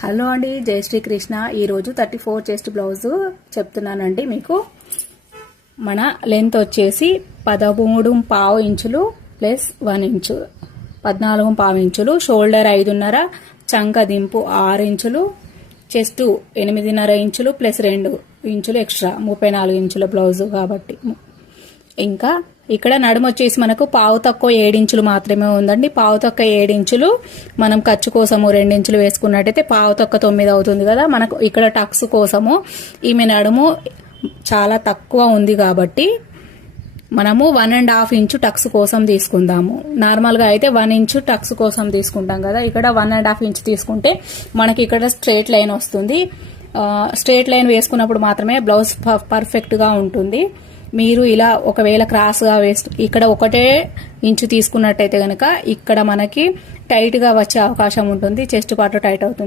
Hello అండి, జై శ్రీకృష్ణ. ఈరోజు 34 చెస్ట్ బ్లౌజ్ చెప్తున్నానండి మీకు. మన లెంత్ వచ్చేసి 13.5 ఇంచులు ప్లస్ 1 ఇంచు, 14.5 ఇంచులు. షోల్డర్ 5.5, చంక దింపు 6 ఇంచులు, చెస్ట్ 8.5 ఇంచులు ప్లస్ 2 ఇంచులు ఎక్స్ట్రా, 34 ఇంచుల బ్లౌజ్ కాబట్టి. ఇంకా ఇక్కడ నడుము వచ్చేసి మనకు పావు తక్కువ 7 ఇంచులు మాత్రమే ఉందండి. పావు తక్కువ 7 ఇంచులు మనం ఖర్చు కోసము 2 ఇంచులు వేసుకున్నట్టయితే పావు తక్కువ 9 అవుతుంది కదా. మనకు ఇక్కడ టక్స్ కోసము ఈమె నడుము చాలా తక్కువ ఉంది కాబట్టి మనము 1.5 ఇంచు టక్స్ కోసం తీసుకుందాము. నార్మల్గా అయితే 1 ఇంచు టక్స్ కోసం తీసుకుంటాం కదా, ఇక్కడ 1.5 ఇంచు తీసుకుంటే మనకి ఇక్కడ స్ట్రేట్ లైన్ వస్తుంది. స్ట్రేట్ లైన్ వేసుకున్నప్పుడు మాత్రమే బ్లౌజ్ పర్ఫెక్ట్గా ఉంటుంది. మీరు ఇలా ఒకవేళ క్రాస్గా ఇక్కడ 1 ఇంచు తీసుకున్నట్టయితే కనుక ఇక్కడ మనకి టైట్గా వచ్చే అవకాశం ఉంటుంది, చెస్ట్ పార్ట్ టైట్ అవుతుంది.